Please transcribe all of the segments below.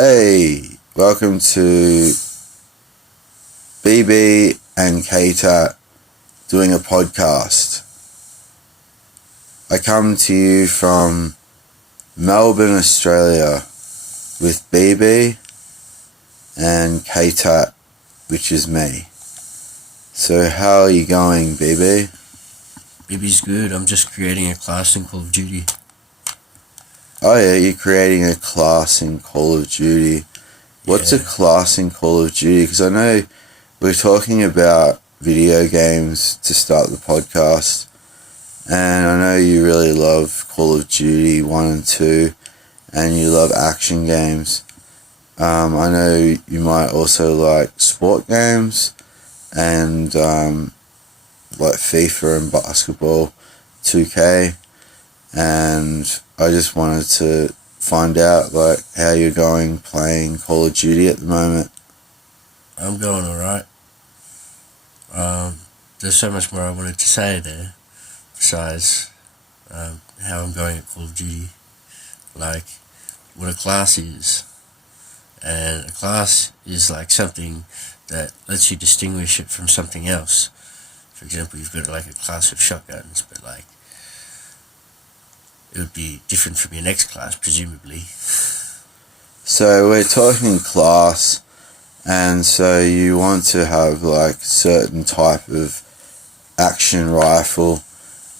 Hey, welcome to BB and KTAT doing a podcast. I come to you from Melbourne, Australia with BB and KTAT, which is me. So how are you going, BB? BB's good. I'm just creating a class in Call of Duty. Oh yeah, you're creating a class in Call of Duty. What's a class in Call of Duty? Because I know we're talking about video games to start the podcast, and I know you really love Call of Duty 1 and 2, and you love action games. I know you might also like sport games, and like FIFA and basketball, 2K, and I just wanted to find out like how you're going playing Call of Duty at the moment. I'm going alright. There's so much more I wanted to say there, besides how I'm going at Call of Duty, like what a class is. And a class is like something that lets you distinguish it from something else. For example, you've got like a class of shotguns, but like it would be different from your next class, presumably. So we're talking class, and so you want to have like certain type of action rifle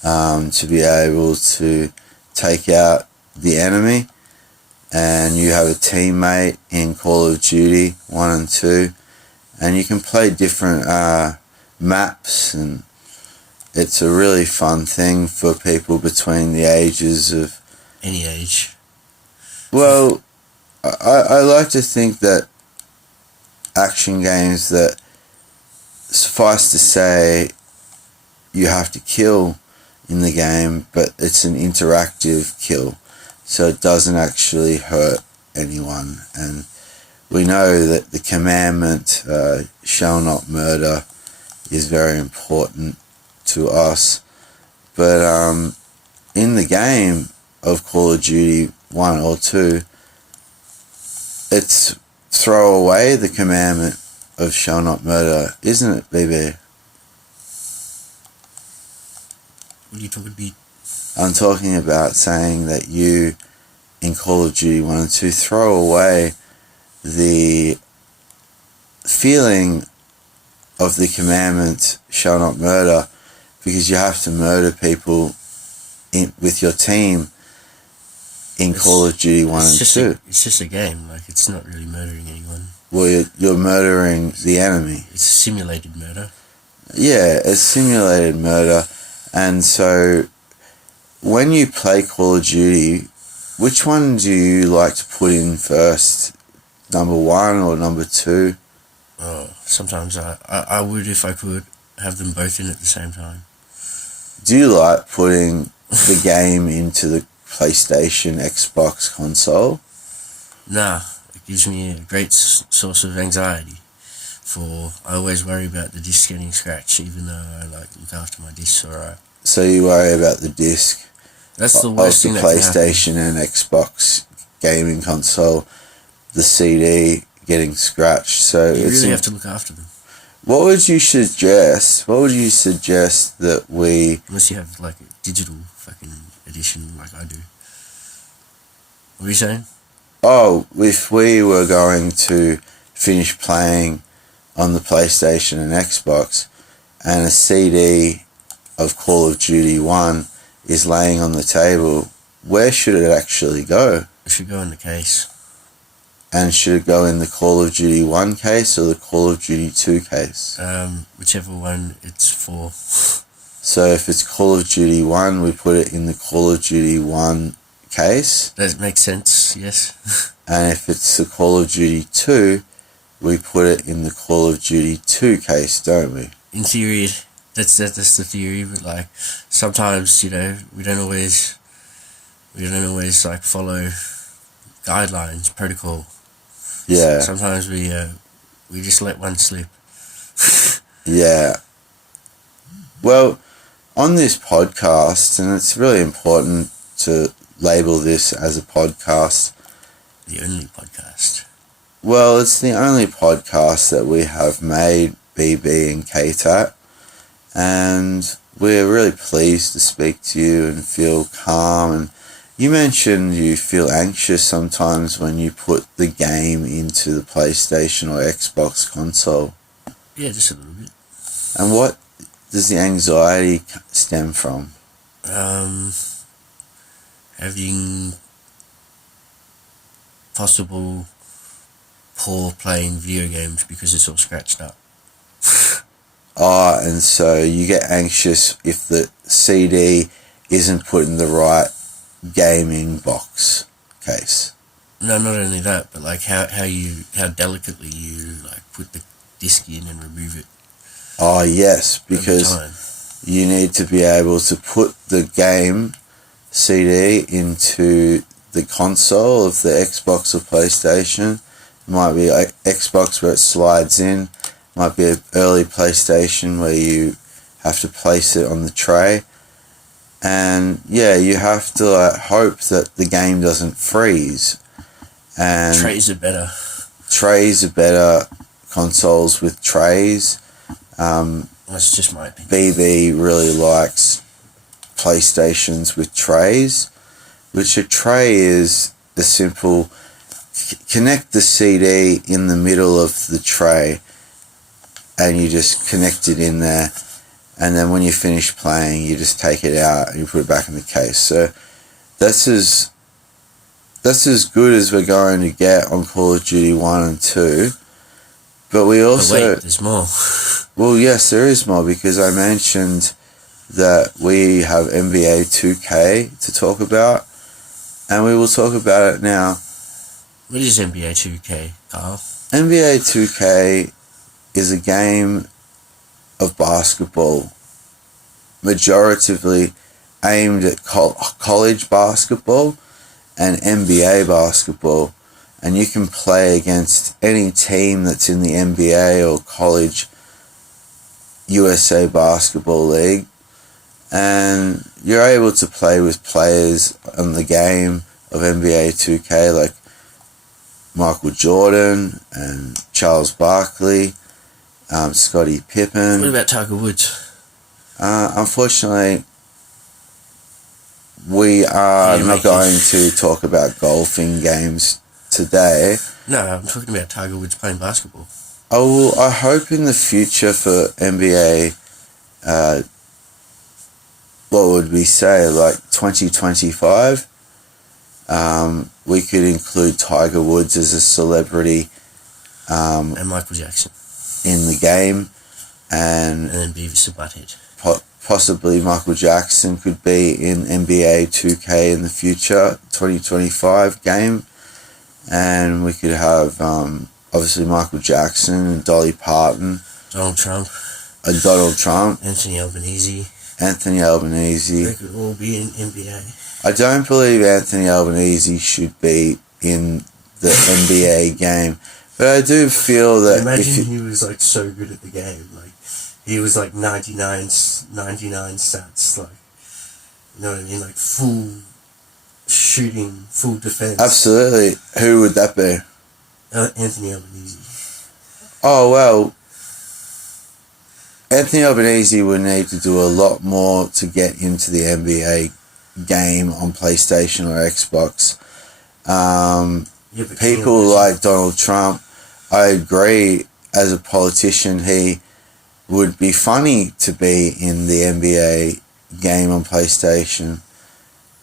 to be able to take out the enemy, and you have a teammate in Call of Duty 1 and 2, and you can play different maps, and it's a really fun thing for people between the ages of... Any age. Well, I like to think that action games that, suffice to say, you have to kill in the game, but it's an interactive kill, so it doesn't actually hurt anyone. And we know that the commandment, shall not murder, is very important to us, but in the game of Call of Duty 1 or 2, it's throw away the commandment of shall not murder, isn't it, BB? What are you talking about? I'm talking about saying that you, in Call of Duty 1 and 2, throw away the feeling of the commandment shall not murder, because you have to murder people with your team in Call of Duty 1 and 2. It's just a game, like it's not really murdering anyone. Well, you're murdering the enemy. It's a simulated murder. Yeah, it's simulated murder. And so when you play Call of Duty, which one do you like to put in first? Number 1 or number 2? Oh, sometimes I would, if I could, have them both in at the same time. Do you like putting the game into the PlayStation, Xbox console? Nah, it gives me a great source of anxiety. I always worry about the disc getting scratched, even though I like look after my discs alright. So you worry about the disc. That's the worst thing that can happen. PlayStation and Xbox gaming console, the CD getting scratched. So you really have to look after them. What would you suggest? What would you suggest that we... Unless you have like a digital fucking edition like I do. What are you saying? Oh, if we were going to finish playing on the PlayStation and Xbox, and a CD of Call of Duty 1 is laying on the table, where should it actually go? It should go in the case. And should it go in the Call of Duty 1 case or the Call of Duty 2 case? Whichever one it's for. So if it's Call of Duty 1, we put it in the Call of Duty 1 case. That makes sense, yes. And if it's the Call of Duty 2, we put it in the Call of Duty 2 case, don't we? In theory, that's the theory, but like sometimes, you know, we don't always like follow guidelines, protocol. Yeah. Sometimes we just let one slip. Yeah. Well, on this podcast, and it's really important to label this as a podcast. The only podcast. Well, it's the only podcast that we have made, BB and KTAT, and we're really pleased to speak to you and feel calm. And you mentioned you feel anxious sometimes when you put the game into the PlayStation or Xbox console. Yeah, just a little bit. And what does the anxiety stem from? Having possible poor playing video games because it's all scratched up. And so you get anxious if the CD isn't put in the right gaming box case. No, not only that, but like how delicately you like put the disc in and remove it. Oh yes, because you need to be able to put the game CD into the console of the Xbox or PlayStation. It might be like Xbox where it slides in. Might be an early PlayStation where you have to place it on the tray. And yeah, you have to hope that the game doesn't freeze. And trays are better. Trays are better. Consoles with trays. That's just my opinion. BB really likes PlayStations with trays, which a tray is a simple connect the CD in the middle of the tray, and you just connect it in there, and then when you finish playing, you just take it out and you put it back in the case. So that's as good as we're going to get on Call of Duty 1 and 2. But we also... But wait, there's more. Well, yes, there is more, because I mentioned that we have NBA 2K to talk about, and we will talk about it now. What is NBA 2K, Carl? NBA 2K is a game of basketball, majoritively aimed at college basketball and NBA basketball, and you can play against any team that's in the NBA or college U.S.A. basketball league, and you're able to play with players on the game of NBA 2K like Michael Jordan and Charles Barkley, Scottie Pippen. What about Tiger Woods? Unfortunately, we are not going to talk about golfing games today. No, I'm talking about Tiger Woods playing basketball. I hope in the future for NBA, what would we say, like 2025, we could include Tiger Woods as a celebrity and Michael Jackson in the game, and then Beavis and Butthead. Possibly Michael Jackson could be in NBA 2K in the future 2025 game, and we could have obviously Michael Jackson and Dolly Parton, Donald Trump, Anthony Albanese. They could all be in NBA. I don't believe Anthony Albanese should be in the NBA game, but I do feel that imagine he was like so good at the game, like he was like 99 stats, like, you know what I mean, like full shooting, full defense. Absolutely. Who would that be? Anthony Albanese. Oh well, Anthony Albanese would need to do a lot more to get into the NBA game on PlayStation or Xbox. People like Donald Trump, I agree, as a politician, he would be funny to be in the NBA game on PlayStation,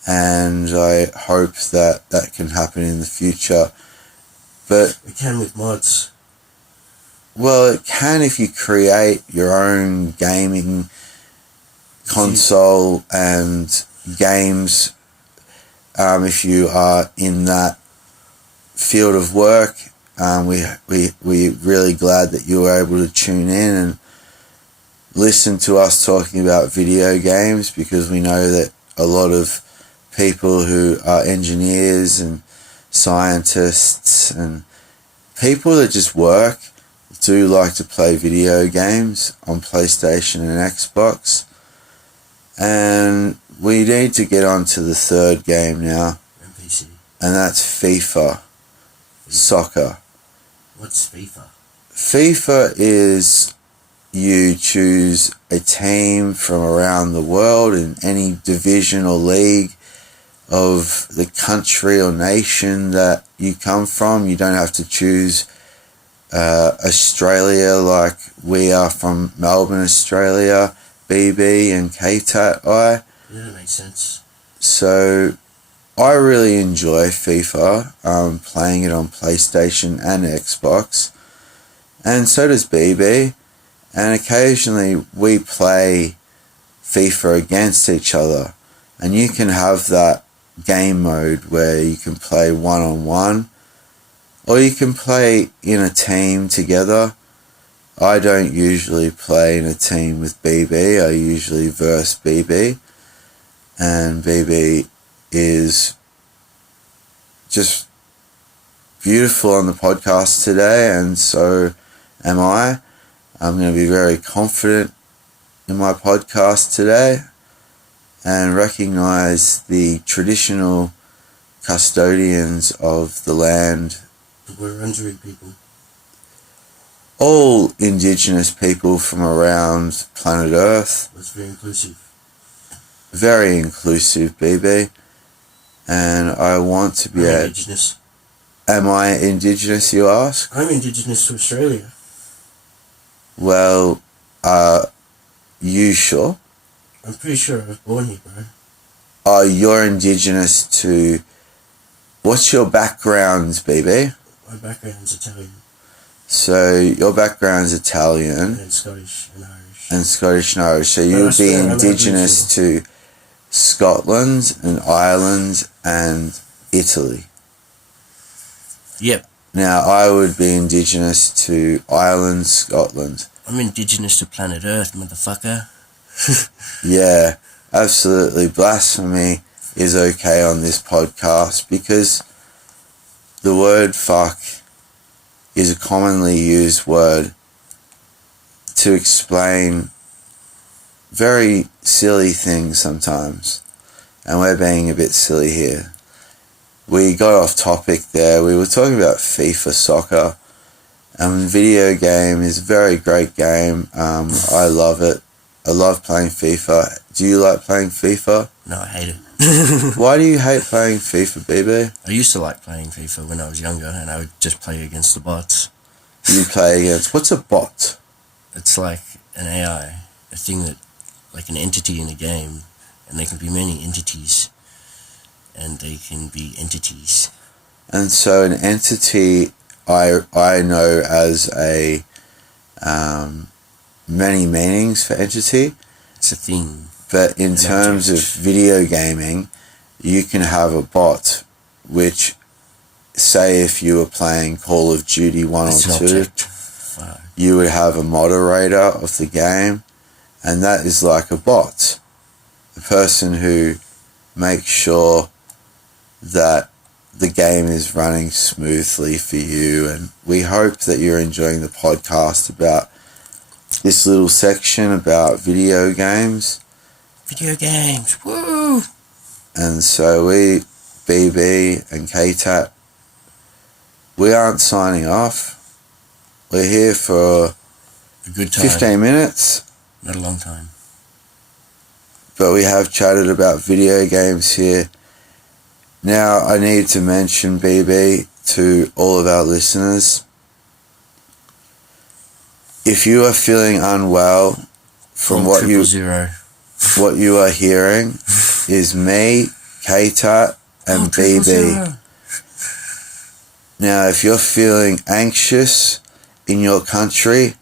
and I hope that that can happen in the future. But it can with mods. Well, it can if you create your own gaming console and games. If you are in that field of work, we're really glad that you were able to tune in and listen to us talking about video games, because we know that a lot of people who are engineers and scientists and people that just work do like to play video games on PlayStation and Xbox. And we need to get on to the third game now, and PC. And that's FIFA, soccer. What's FIFA? FIFA is you choose a team from around the world in any division or league of the country or nation that you come from. You don't have to choose Australia like we are from Melbourne, Australia, BB and KTAT. Yeah, that makes sense. So I really enjoy FIFA, playing it on PlayStation and Xbox, and so does BB, and occasionally we play FIFA against each other, and you can have that game mode where you can play one-on-one, or you can play in a team together. I don't usually play in a team with BB, I usually verse BB, and BB is just beautiful on the podcast today, and so am I. I'm going to be very confident in my podcast today and recognize the traditional custodians of the land, the Wurundjeri people, all indigenous people from around planet Earth. That's very inclusive. Very inclusive, BB. And I want to be indigenous. Am I indigenous, you ask? I'm indigenous to Australia. Well, are you sure? I'm pretty sure I was born here, bro. Oh, you're indigenous to... What's your background, BB? My background's Italian. So, your background's Italian. And Scottish and Irish. And Scottish and Irish. So, you would be indigenous to Scotland and Ireland and Italy. Yep. Now, I would be indigenous to Ireland, Scotland. I'm indigenous to planet Earth, motherfucker. Yeah, absolutely. Blasphemy is okay on this podcast because the word fuck is a commonly used word to explain very silly things sometimes. And we're being a bit silly here. We got off topic there. We were talking about FIFA soccer. Video game is a very great game. I love it. I love playing FIFA. Do you like playing FIFA? No, I hate it. Why do you hate playing FIFA, BB? I used to like playing FIFA when I was younger, and I would just play against the bots. You play against... What's a bot? It's like an AI, a thing that, like an entity in a game, and there can be many entities, and they can be entities. And so an entity, I know as a... many meanings for entity. It's a thing. But in terms of video gaming, you can have a bot, which, say if you were playing Call of Duty 1 or 2, you would have a moderator of the game, and that is like a bot. A person who makes sure that the game is running smoothly for you, and we hope that you're enjoying the podcast about this little section about video games. Video games, woo! And so we, BB and KTAT, we aren't signing off. We're here for a good time. 15 minutes. Not a long time. But we have chatted about video games here. Now I need to mention, BB, to all of our listeners, if you are feeling unwell from what you are hearing is me, KTAT, and BB. Now, if you're feeling anxious in your country,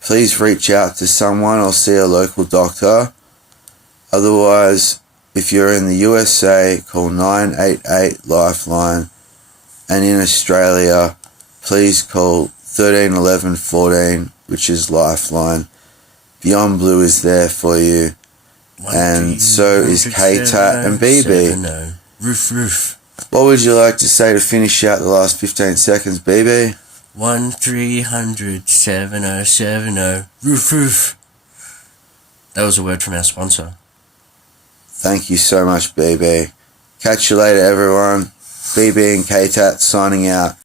please reach out to someone or see a local doctor. Otherwise, if you're in the U.S.A, call 988 Lifeline, and in Australia, please call 13 11 14, which is Lifeline. Beyond Blue is there for you, and so is KTAT and BB. Roof. What would you like to say to finish out the last 15 seconds, BB? 1-300-7070. Roof. That was a word from our sponsor. Thank you so much, BB. Catch you later, everyone. BB and KTAT signing out.